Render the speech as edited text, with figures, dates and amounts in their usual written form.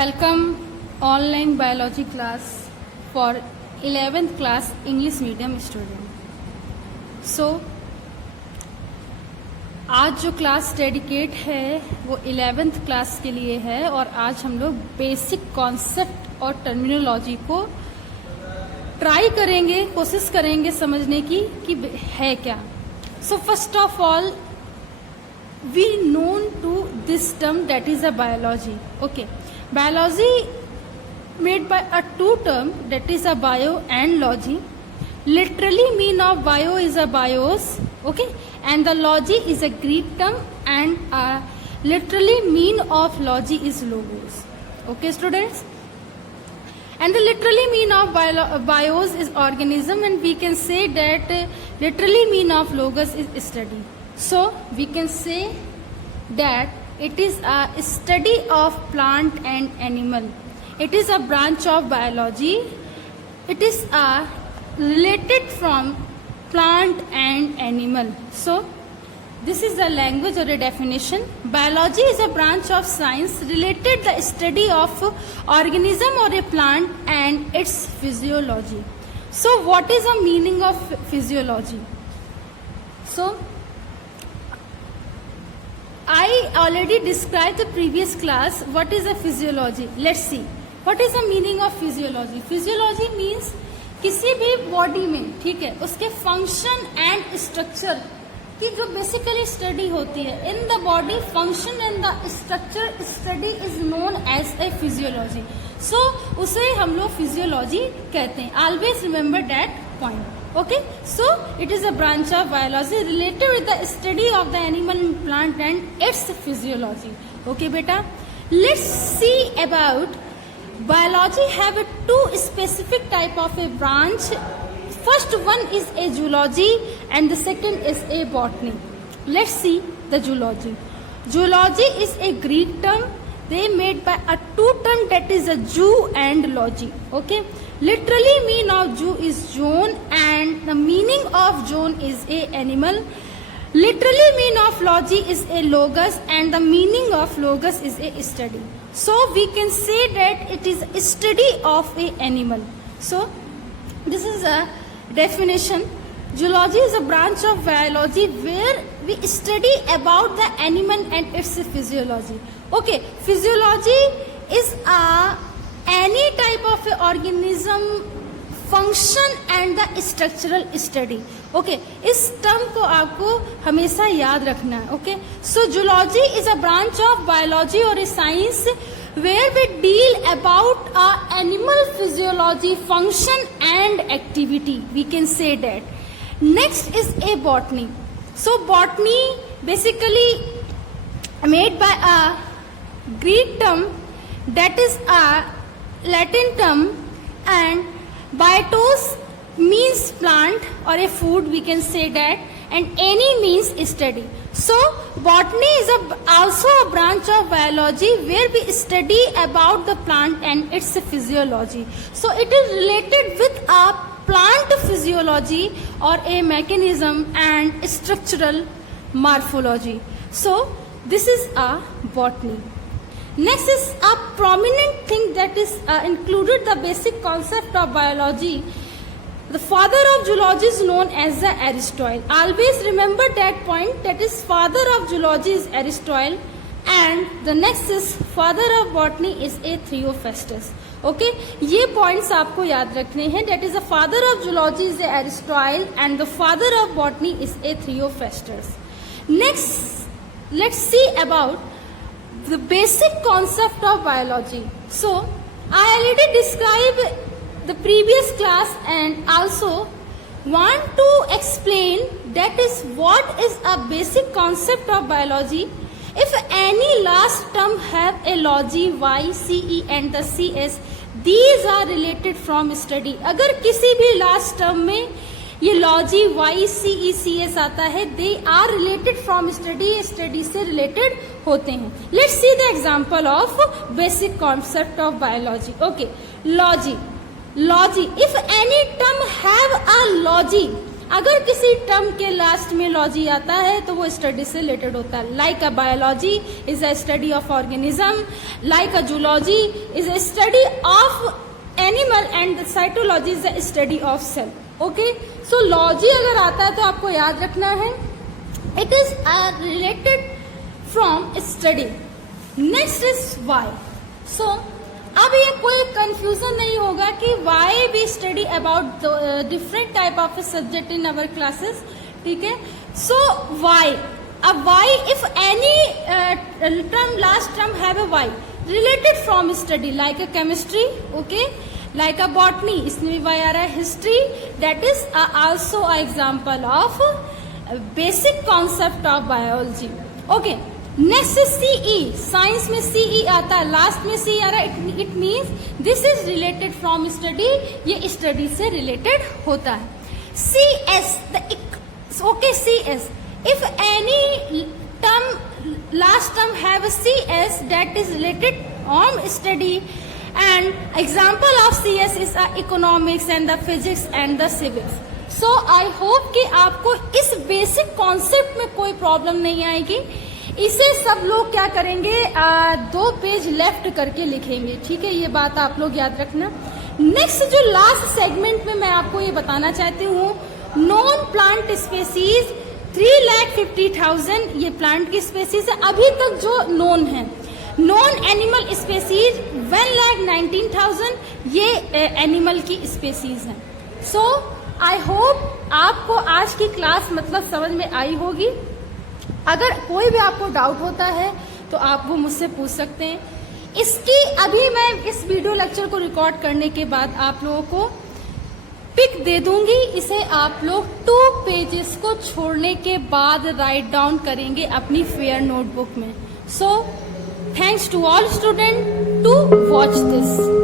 Welcome online biology class for 11th class English medium student. So आज जो class dedicate है वो 11th class के लिए है और आज हम लोग बेसिक कॉन्सेप्ट और टर्मिनोलॉजी को ट्राई करेंगे, कोशिश करेंगे समझने की कि है क्या. So first of all we known to this term that is a biology. Okay, biology made by a two term that is a bio and logy. Literally mean of bio is a bios, okay, and the logy is a Greek term and literally mean of logy is logos. Okay students, and the literally mean of bios is organism, and we can say that literally mean of logos is study. So we can say that it is a study of plant and animal. It is a branch of biology. It is related from plant and animal. So this is the language or a definition. Biology is a branch of science related the study of organism or a plant and its physiology. So what is the meaning of physiology? So I already described the previous class what is a physiology. Let's see what is the meaning of physiology. Physiology means किसी भी body में, ठीक है, उसके function and structure की जो basically study होती है. In the body function and the structure study is known as a physiology. So उसे हम लोग फिजियोलॉजी कहते हैं. Always remember that point. Okay, so it is a branch of biology related with the study of the animal and plant and its physiology. Okay beta, let's see about biology have two specific type of a branch. First one is a zoology and the second is a botany. Let's see the zoology. Zoology is a Greek term. They made by a two term that is a zoo and logy. Okay, literally mean of zoo is zone and the meaning of zone is a animal. Literally mean of logy is a logos and the meaning of logos is a study. So we can say that it is a study of a animal. So this is a definition. Zoology is a branch of biology where we study about the animal and its physiology. Okay, physiology is any type of a organism function and the structural study. Okay, इस term को आपको हमेशा याद रखना है. Okay, so zoology is a branch of biology or a science where we deal about animal physiology, function and activity. We can say that. Next is a botany. So botany basically made by a Greek term that is a Latin term, and biotos means plant or a food, we can say that, and any means study. So botany is also a branch of biology where we study about the plant and its physiology. So it is related with a plant physiology or a mechanism and structural morphology. So this is a botany. Next is a prominent thing that is included the basic concept of biology. The father of zoology is known as the Aristotle. Always remember that point, that is father of zoology is Aristotle, and the next is father of botany is a Theophrastus. Okay, ये points आपको याद रखने हैं. That is the father of zoology is a Aristotle and the father of botany is a Theophrastus. Next, let's see about the basic concept of biology. So I already described the previous class and also want to explain that is what is a basic concept of biology. If any last term have a logy, y, ce and the cs, these are related from study. अगर किसी भी last term में ये logy Y C E C S आता है, they are related from study, study से रिलेटेड होते हैं. Let's see the example of basic concept of biology. Okay, logy. Logy, if any term have a logy, अगर किसी टर्म के last में लॉजी आता है तो वो स्टडी से रिलेटेड होता है। Like a biology is a study of organism, like a zoology is a study of animal and cytology is a study of cell. Okay, so logy अगर आता है तो आपको याद रखना है it is related from study. Next is why. So अब ये कोई कंफ्यूजन नहीं होगा कि why we study about different type of subject in our classes, ठीक है। सो वाई, अब Y if any term last term have a Y related from study like a chemistry, okay, like a botany, इसमें भी Y आ रहा है। History, that is also a example of basic concept of biology. Okay, next C E, science में C E आता है, last में C आ रहा है, it means this is related from study, ये स्टडी से रिलेटेड होता है। C S, okay, C S, if any term last term have C S that is related on study and example of C S is economics and the physics and the civics. So I hope कि आपको इस basic concept में कोई problem नहीं आएगी। इसे सब लोग क्या करेंगे, 2 पेज लेफ्ट करके लिखेंगे, ठीक है, ये बात आप लोग याद रखना। नेक्स्ट जो लास्ट सेगमेंट में मैं आपको ये बताना चाहती हूँ, नॉन प्लांट स्पेसीज 3,50,000 ये प्लांट की स्पेसीज है अभी तक जो नोन है। नॉन एनिमल स्पेसीज 1,19,000 ये एनिमल की स्पेसीज है। सो आई होप आपको आज की क्लास मतलब समझ में आई होगी। अगर कोई भी आपको डाउट होता है तो आप वो मुझसे पूछ सकते हैं। इसकी अभी मैं इस वीडियो लेक्चर को रिकॉर्ड करने के बाद आप लोगों को पिक दे दूंगी, इसे आप लोग 2 पेजेस को छोड़ने के बाद राइट डाउन करेंगे अपनी फेयर नोटबुक में। So thanks to all student to watch this.